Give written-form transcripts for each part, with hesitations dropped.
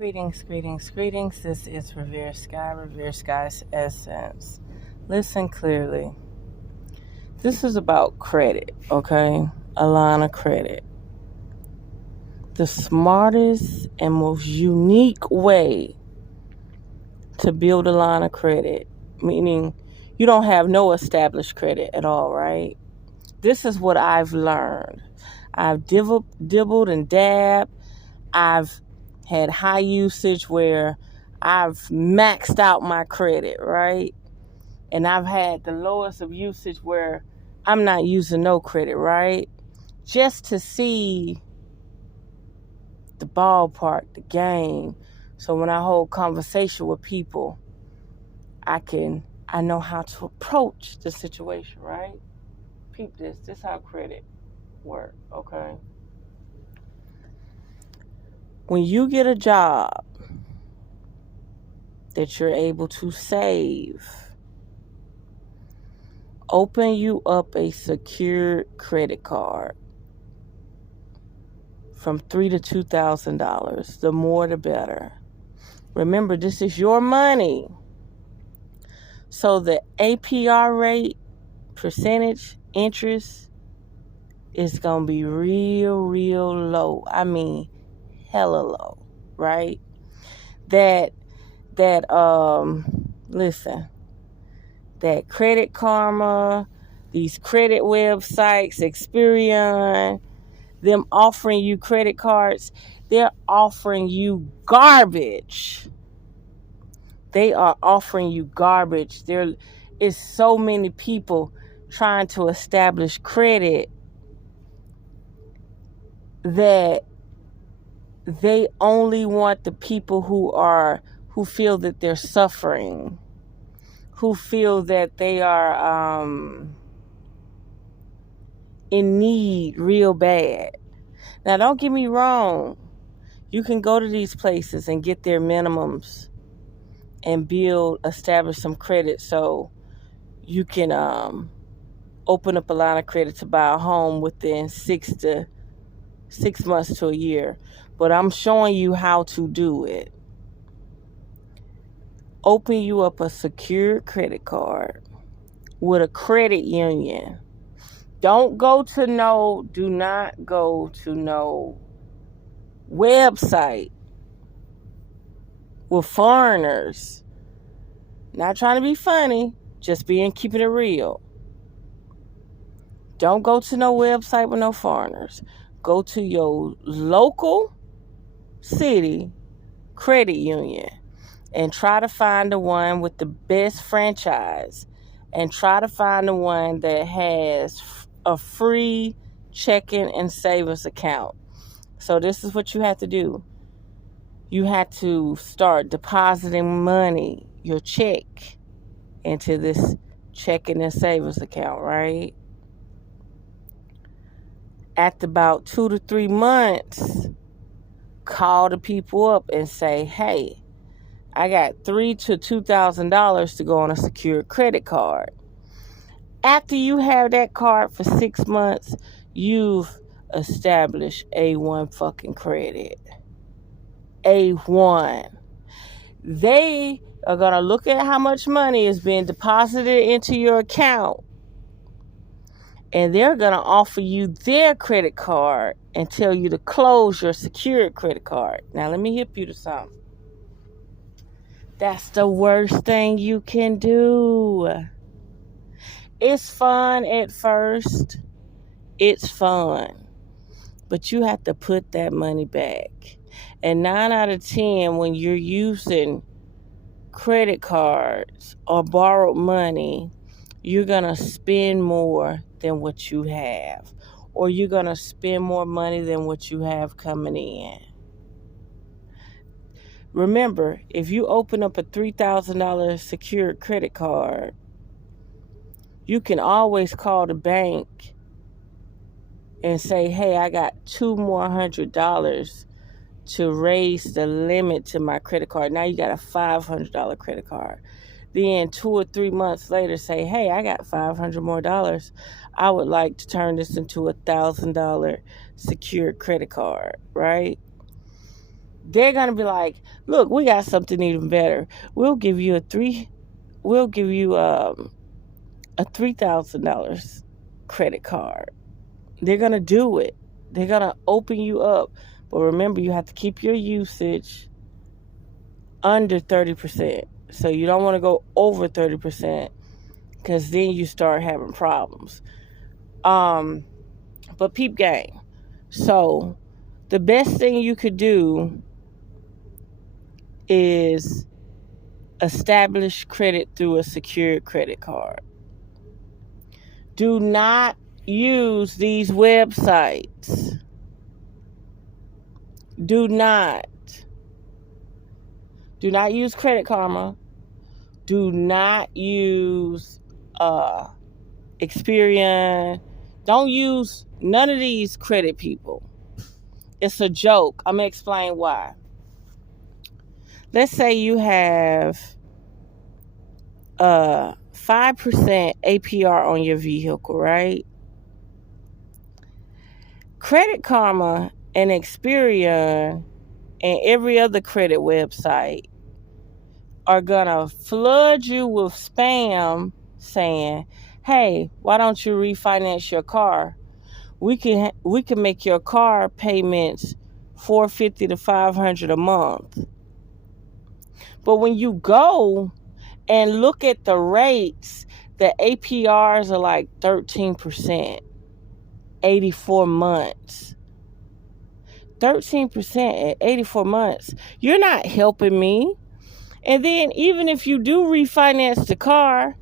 Greetings, greetings, greetings. This is Revere Sky, Revere Sky's Essence. Listen clearly. This is about credit, okay? A line of credit. The smartest and most unique way to build a line of credit, meaning you don't have no established credit at all, right? This is what I've learned. I've dibbled and dabbed. I've had high usage where I've maxed out my credit, right? And I've had the lowest of usage where I'm not using no credit, right? Just to see the ballpark, the game. So when I hold conversation with people, I know how to approach the situation, right? Peep this. This is how credit work, okay? When you get a job that you're able to save, open you up a secured credit card from $3,000 to $2,000. The more, the better. Remember, this is your money. So the APR rate, percentage, interest, is going to be real low. I mean, hella low, right? Listen, that Credit Karma, these credit websites, Experian, them offering you credit cards, they're offering you garbage. They are offering you garbage. There is so many people trying to establish credit that they only want the people who feel that they're suffering, who feel that they are in need real bad. Now, don't get me wrong. You can go to these places and get their minimums and establish some credit so you can open up a line of credit to buy a home within 6 months to a year. But I'm showing you how to do it. Open you up a secured credit card with a credit union. Do not go to no website with foreigners. Not trying to be funny, just keeping it real. Don't go to no website with no foreigners. Go to your local city credit union and try to find the one with the best franchise, and try to find the one that has a free checking and savings account. So this is what you have to do. You have to start depositing money, your check, into this checking and savings account, right? After about 2 to 3 months, call the people up and say, hey, I got $3,000 to $2,000 to go on a secured credit card. After you have that card for 6 months, you've established A1 fucking credit. A1. They are going to look at how much money is being deposited into your account, and they're going to offer you their credit card and tell you to close your secured credit card. Now, let me hip you to something. That's the worst thing you can do. It's fun at first. It's fun. But you have to put that money back. And 9 out of 10, when you're using credit cards or borrowed money, you're going to spend more than what you have. Or you're going to spend more money than what you have coming in. Remember, if you open up a $3,000 secured credit card, you can always call the bank and say, hey, I got $200 to raise the limit to my credit card. Now you got a $500 credit card. Then 2 or 3 months later, say, hey, I got $500 more. I would like to turn this into $1,000 secured credit card, right? they're going to be like, look, we got something even better. We'll give you a $3,000 credit card. They're going to do it. They're going to open you up. But remember, you have to keep your usage under 30%. So you don't want to go over 30% because then you start having problems. But peep game. So the best thing you could do is establish credit through a secured credit card. Do not use these websites. Do not use Credit Karma. Do not use Experian. Don't use none of these credit people. It's a joke. I'm going to explain why. Let's say you have 5% APR on your vehicle, right? Credit Karma and Experian and every other credit website are gonna flood you with spam saying, hey, why don't you refinance your car? We can make your car payments $450 to $500 a month. But when you go and look at the rates, the APRs are like 13%, 84 months. 13% at 84 months. You're not helping me. And then even if you do refinance the car,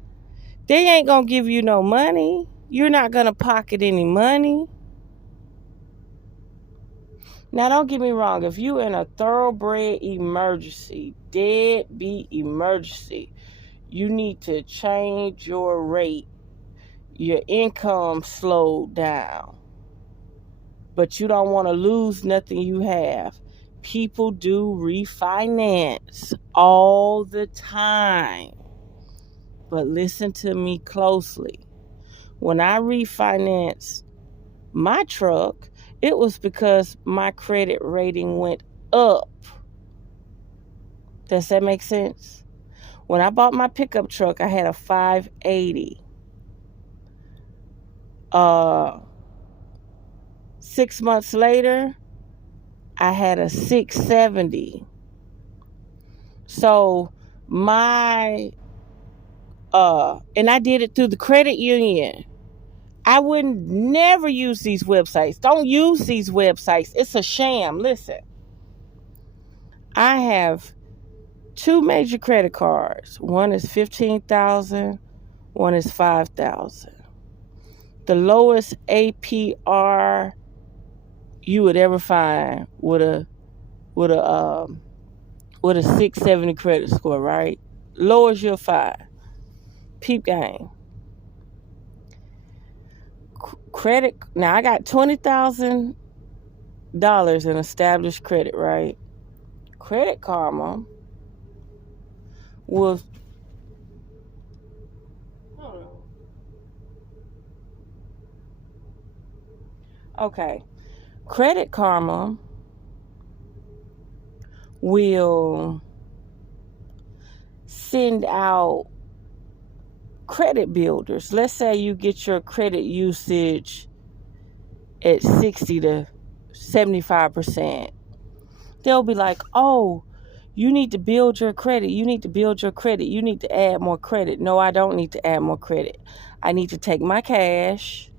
they ain't going to give you no money. You're not going to pocket any money. Now, don't get me wrong. If you're in a thoroughbred emergency, deadbeat emergency, you need to change your rate. Your income slowed down. But you don't want to lose nothing you have. People do refinance all the time. But listen to me closely. When I refinanced my truck, it was because my credit rating went up. Does that make sense? When I bought my pickup truck, I had a 580. 6 months later, I had a 670. So and I did it through the credit union. I would never use these websites. Don't use these websites. It's a sham. Listen, I have 2 major credit cards. One is $15,000. One is $5,000. The lowest APR you would ever find with a 670 credit score, right? Lowest you'll find. Peep game. Credit. Now I got $20,000 in established credit, right? Credit Karma will. Okay. Credit Karma will send out credit builders. Let's say you get your credit usage at 60 to 75%. They'll be like, oh, you need to build your credit. You need to build your credit. You need to add more credit. No, I don't need to add more credit. I need to take my cash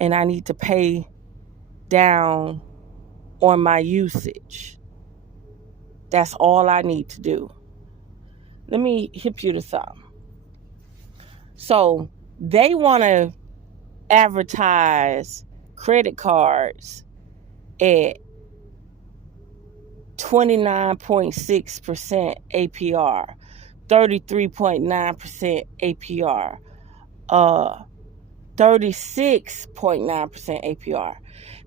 and I need to pay down on my usage. That's all I need to do. Let me hip you to something. So they want to advertise credit cards at 29.6% APR, 33.9% APR, 36.9% APR.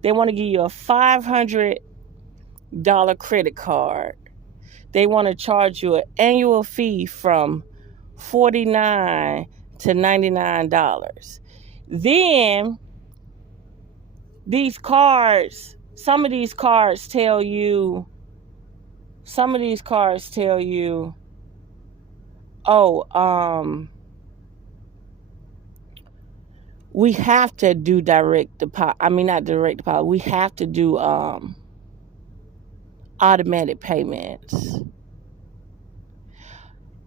They want to give you a $500 credit card. They want to charge you an annual fee from $49 to $99. Then these cards, some of these cards tell you some of these cards tell you, oh, we have to do direct deposit. I mean, not direct deposit. We have to do automatic payments.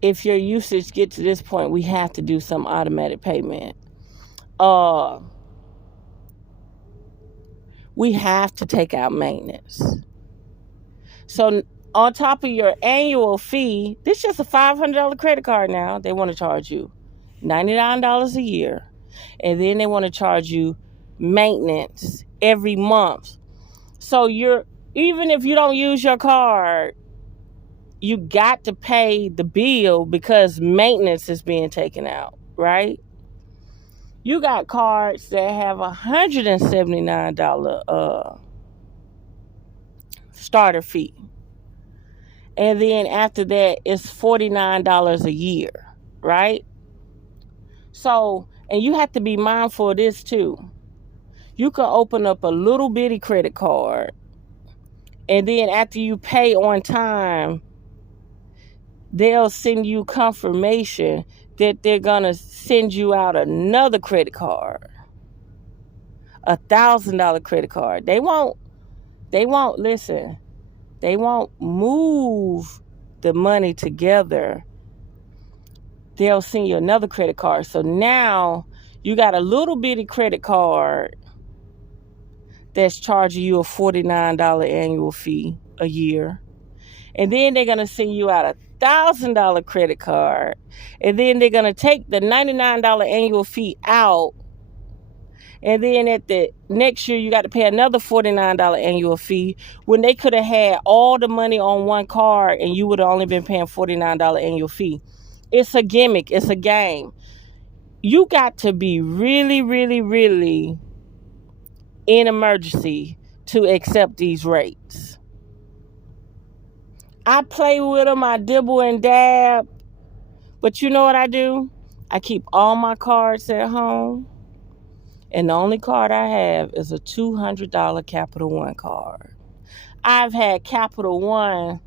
If your usage get to this point, we have to do some automatic payment. We have to take out maintenance. So on top of your annual fee, this is just a $500 credit card now. They want to charge you $99 a year. And then they want to charge you maintenance every month. So even if you don't use your card, you got to pay the bill because maintenance is being taken out, right? You got cards that have $179 starter fee. And then after that, it's $49 a year, right? So, and you have to be mindful of this too. You can open up a little bitty credit card, and then after you pay on time, they'll send you confirmation that they're going to send you out another credit card, $1,000 credit card. They won't move the money together. They'll send you another credit card. So now you got a little bitty credit card that's charging you a $49 annual fee a year. And then they're going to send you out $1,000 credit card. And then they're going to take the $99 annual fee out. And then at the next year, you got to pay another $49 annual fee when they could have had all the money on one card and you would have only been paying $49 annual fee. It's a gimmick. It's a game. You got to be really, really, really in emergency to accept these rates. I play with them. I dibble and dab. But you know what I do? I keep all my cards at home. And the only card I have is a $200 Capital One card. I've had Capital One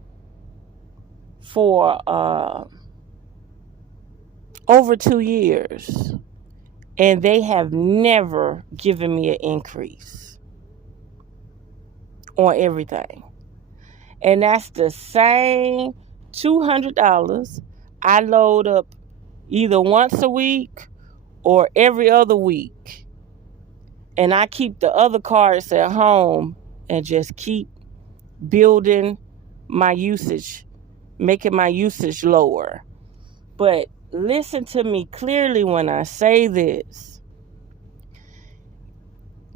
for over 2 years. And they have never given me an increase on everything. And that's the same $200 I load up either once a week or every other week. And I keep the other cards at home and just keep building my usage, making my usage lower. But listen to me clearly when I say this.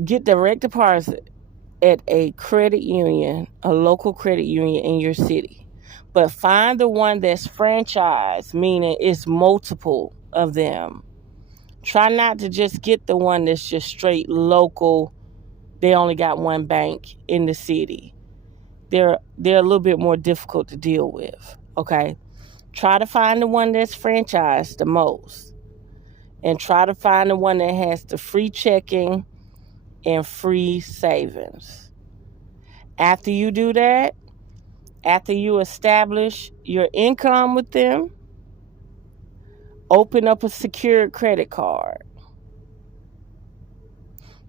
Get direct deposit at a credit union, a local credit union in your city. But find the one that's franchised, meaning it's multiple of them. Try not to just get the one that's just straight local. They only got one bank in the city. They're a little bit more difficult to deal with, okay? Try to find the one that's franchised the most. And try to find the one that has the free checking and free savings. After you do that, after you establish your income with them, open up a secured credit card.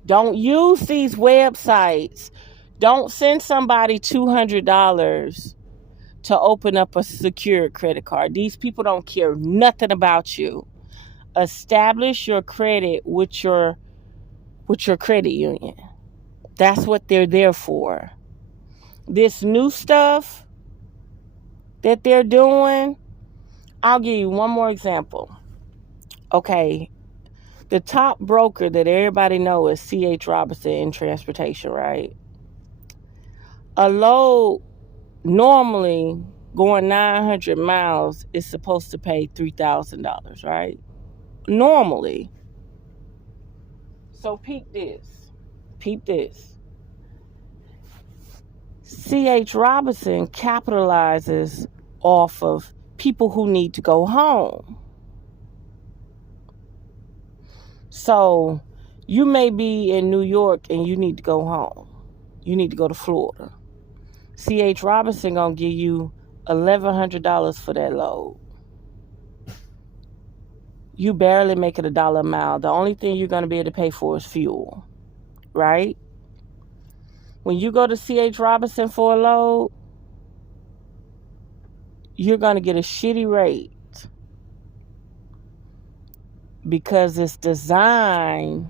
Don't use these websites. Don't send somebody $200 to open up a secured credit card. These people don't care nothing about you. Establish your credit with your credit union. That's what they're there for. This new stuff that they're doing, I'll give you one more example. Okay, the top broker that everybody knows is C.H. Robinson in transportation, right? A load normally going 900 miles is supposed to pay $3,000, right? Normally. So peep this. C.H. Robinson capitalizes off of people who need to go home. So you may be in New York and you need to go home. You need to go to Florida. C.H. Robinson gonna give you $1,100 for that load. You barely make it $1 a mile. The only thing you're going to be able to pay for is fuel, right? When you go to C.H. Robinson for a load, you're going to get a shitty rate because it's designed.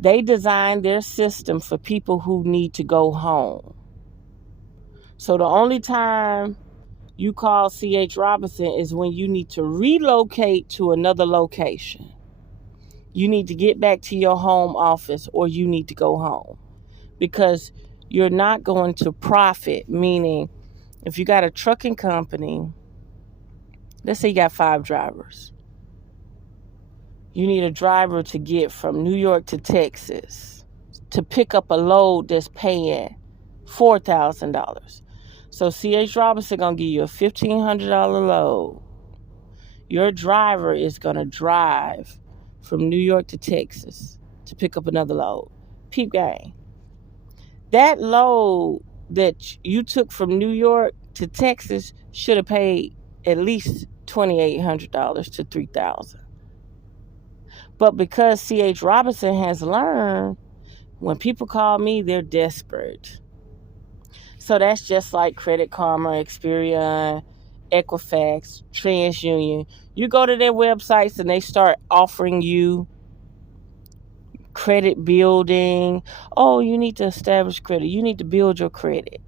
They designed their system for people who need to go home. So the only time you call C.H. Robinson is when you need to relocate to another location. You need to get back to your home office or you need to go home. Because you're not going to profit, meaning if you got a trucking company, let's say you got 5 drivers. You need a driver to get from New York to Texas to pick up a load that's paying $4,000. So C.H. Robinson going to give you a $1,500 load. Your driver is going to drive from New York to Texas to pick up another load. Peep game. That load that you took from New York to Texas should have paid at least $2,800 to $3,000. But because C.H. Robinson has learned, when people call me, they're desperate. So that's just like Credit Karma, Experian, Equifax, TransUnion. You go to their websites and they start offering you credit building. Oh, you need to establish credit. You need to build your credit.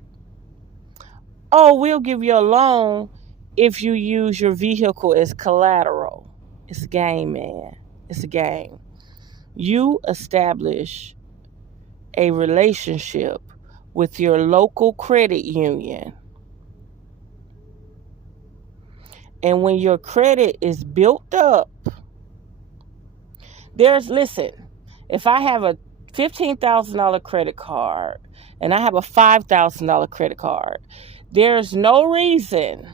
Oh, we'll give you a loan if you use your vehicle as collateral. It's a game, man. It's a game. You establish a relationship with your local credit union. And when your credit is built up, listen, if I have a $15,000 credit card and I have a $5,000 credit card, there's no reason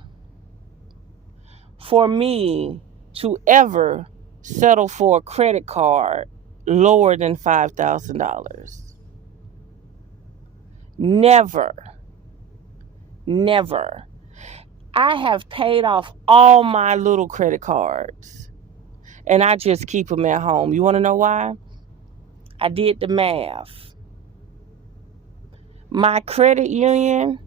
for me to ever settle for a credit card lower than $5,000. Never. Never. I have paid off all my little credit cards and I just keep them at home. You want to know why? I did the math. My credit union,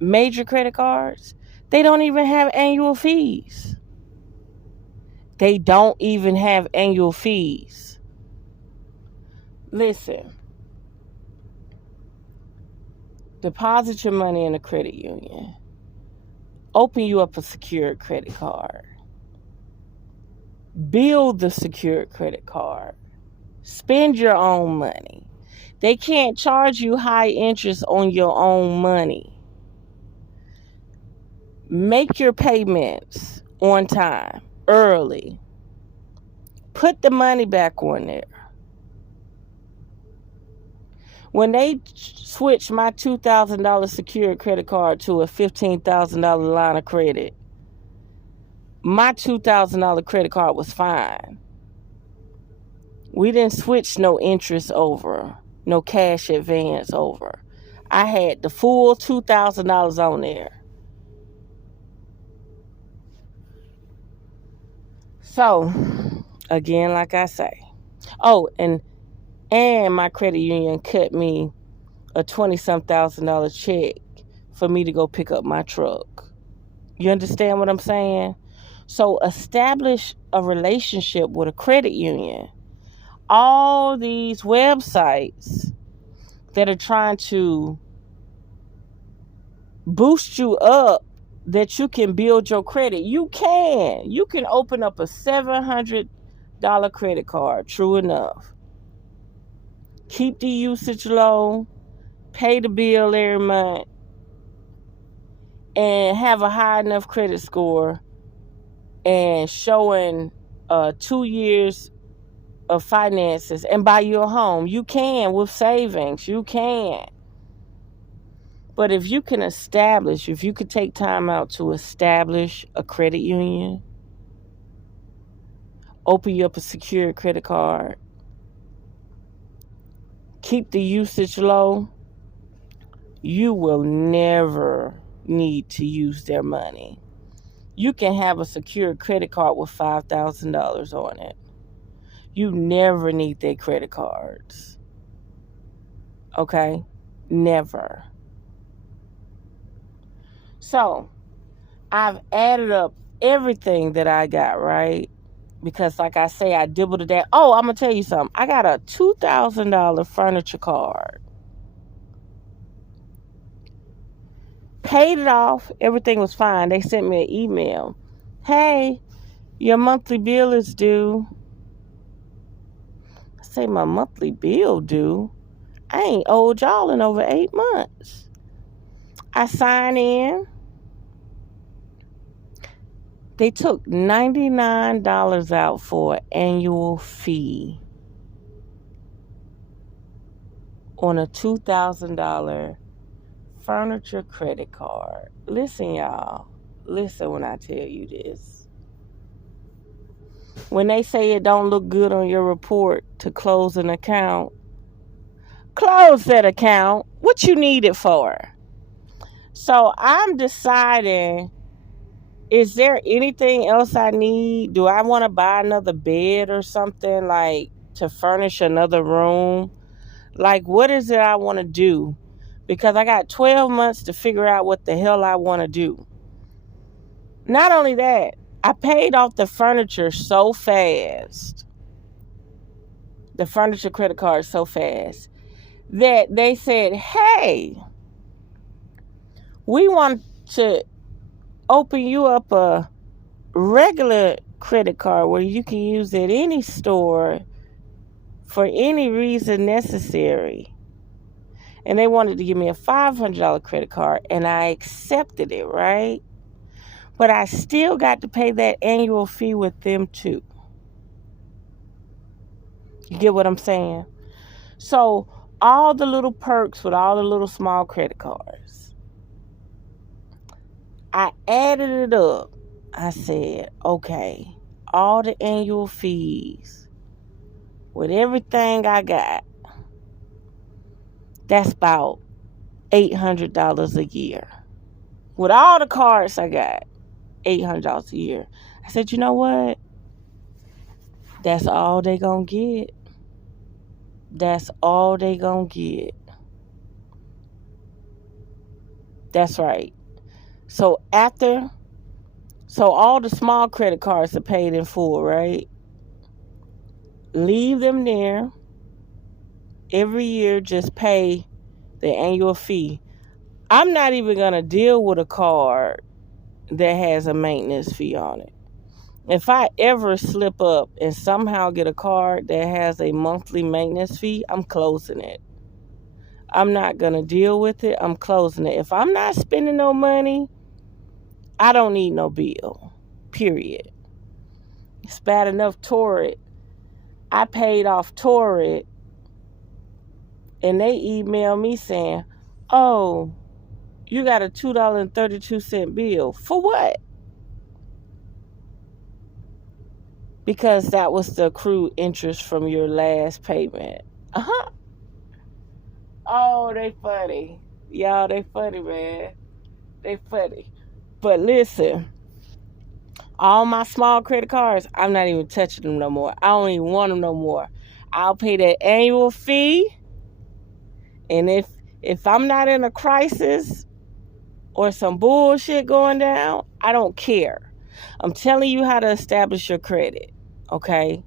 major credit cards, they don't even have annual fees. They don't even have annual fees. Listen, deposit your money in a credit union. Open you up a secured credit card. Build the secured credit card. Spend your own money. They can't charge you high interest on your own money. Make your payments on time, early. Put the money back on there. When they switched my $2,000 secured credit card to a $15,000 line of credit, my $2,000 credit card was fine. We didn't switch no interest over, no cash advance over. I had the full $2,000 on there. So, again, like I say. Oh, and my credit union cut me a $20,000 check for me to go pick up my truck. You understand what I'm saying? So establish a relationship with a credit union. All these websites that are trying to boost you up that you can build your credit. You can open up a $700 credit card, true enough. Keep the usage low, pay the bill every month, and have a high enough credit score and showing 2 years of finances and buy you a home. You can with savings. You can. But if you could take time out to establish a credit union, open you up a secured credit card, keep the usage low, you will never need to use their money. You can have a secured credit card with $5,000 on it. You never need their credit cards. Okay? Never. So, I've added up everything that I got, right? Because like I say, I dibbled it down. Oh, I'm going to tell you something. I got a $2,000 furniture card. Paid it off. Everything was fine. They sent me an email. Hey, your monthly bill is due. I say, my monthly bill due? I ain't owed y'all in over 8 months. I sign in. They took $99 out for an annual fee on a $2,000 furniture credit card. Listen, y'all. Listen when I tell you this. When they say it don't look good on your report to close an account, close that account. What you need it for? So I'm deciding, is there anything else I need? Do I want to buy another bed or something, like to furnish another room? Like, what is it I want to do? Because I got 12 months to figure out what the hell I want to do. Not only that, I paid off the furniture so fast, the furniture credit card so fast, that they said, hey, we want to open you up a regular credit card where you can use at any store for any reason necessary. And they wanted to give me a $500 credit card, and I accepted it, right? But I still got to pay that annual fee with them too. You get what I'm saying? So all the little perks with all the little small credit cards, I added it up. I said, okay, all the annual fees with everything I got, that's about $800 a year. With all the cards I got, $800 a year. I said, you know what? That's all they gonna get. That's all they gonna get. That's right. So all the small credit cards are paid in full, right? Leave them there. Every year, just pay the annual fee. I'm not even gonna deal with a card that has a maintenance fee on it. If I ever slip up and somehow get a card that has a monthly maintenance fee, I'm closing it. I'm not going to deal with it. I'm closing it. If I'm not spending no money, I don't need no bill. Period. It's bad enough Torrid. I paid off Torrid, and they emailed me saying, oh, you got a $2.32 bill. For what? Because that was the accrued interest from your last payment. Uh-huh. Oh, they funny. Y'all, they funny, man. They funny. But listen, all my small credit cards, I'm not even touching them no more. I don't even want them no more. I'll pay that annual fee. And if I'm not in a crisis or some bullshit going down, I don't care. I'm telling you how to establish your credit. Okay?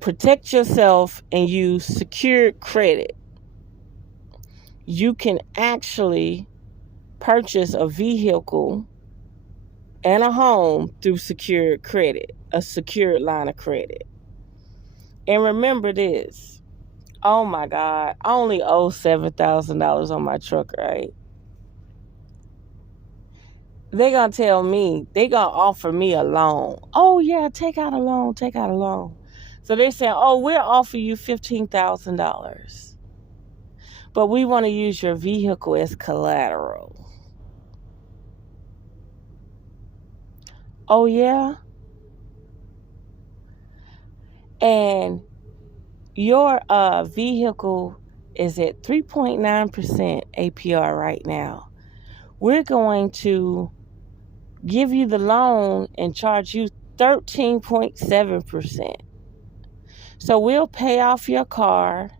Protect yourself and use secured credit. You can actually purchase a vehicle and a home through secured credit, a secured line of credit. And remember this. Oh my God, I only owe $7,000 on my truck, right? They're going to tell me, they're going to offer me a loan. Oh yeah, take out a loan. So they're saying, oh, we'll offer you $15,000. But we want to use your vehicle as collateral. Oh yeah? And your vehicle is at 3.9% APR right now. We're going to give you the loan and charge you 13.7%. So we'll pay off your car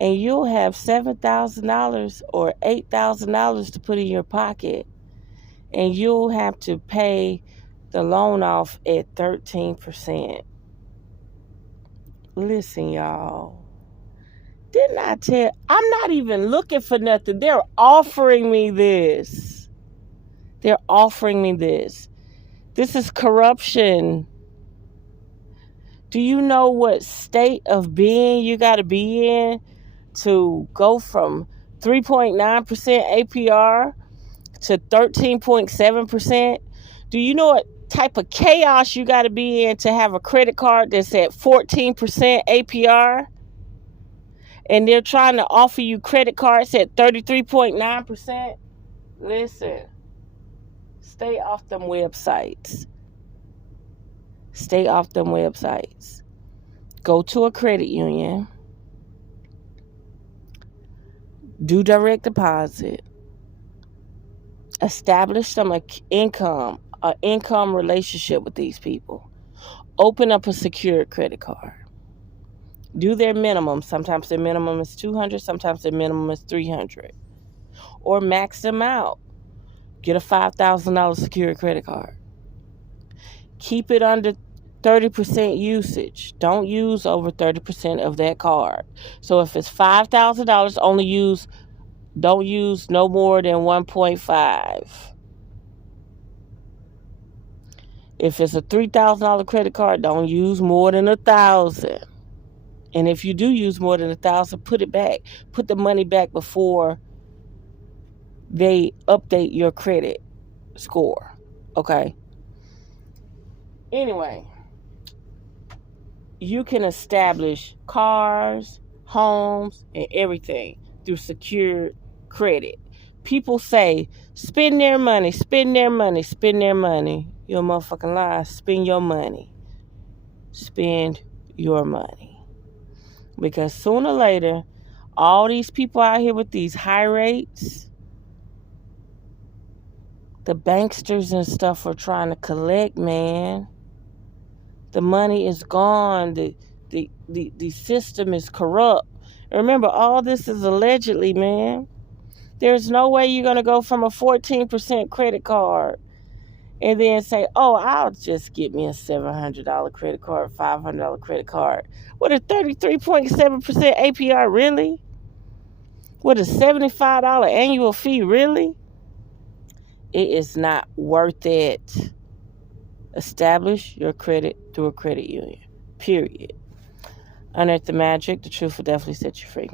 and you'll have $7,000 or $8,000 to put in your pocket, and you'll have to pay the loan off at 13%. Listen, y'all. Didn't I tell? I'm not even looking for nothing. They're offering me this. They're offering me this. This is corruption. Do you know what state of being you got to be in to go from 3.9% APR to 13.7%? Do you know what type of chaos you got to be in to have a credit card that's at 14% APR? And they're trying to offer you credit cards at 33.9%? Listen, stay off them websites. Stay off them websites. Go to a credit union. Do direct deposit. Establish some income relationship with these people. Open up a secured credit card. Do their minimum. Sometimes their minimum is $200. Sometimes their minimum is $300. Or max them out. Get a $5,000 secured credit card. Keep it under 30% usage. Don't use over 30% of that card. So if it's $5,000, don't use no more than 1.5. If it's a $3,000 credit card, don't use more than 1,000. And if you do use more than 1,000, put it back. Put the money back before they update your credit score. Okay? Anyway, you can establish cars, homes, and everything through secured credit. People say, spend their money, spend their money, spend their money. You're a motherfucking lie. Spend your money. Spend your money. Because sooner or later, all these people out here with these high rates, the banksters and stuff are trying to collect, man. The money is gone. The system is corrupt. And remember, all this is allegedly, man. There's no way you're going to go from a 14% credit card and then say, oh, I'll just get me a $700 credit card, $500 credit card. With a 33.7% APR, really? With a $75 annual fee, really? It is not worth it. Establish your credit through a credit union. Period. Unearth the magic. The truth will definitely set you free.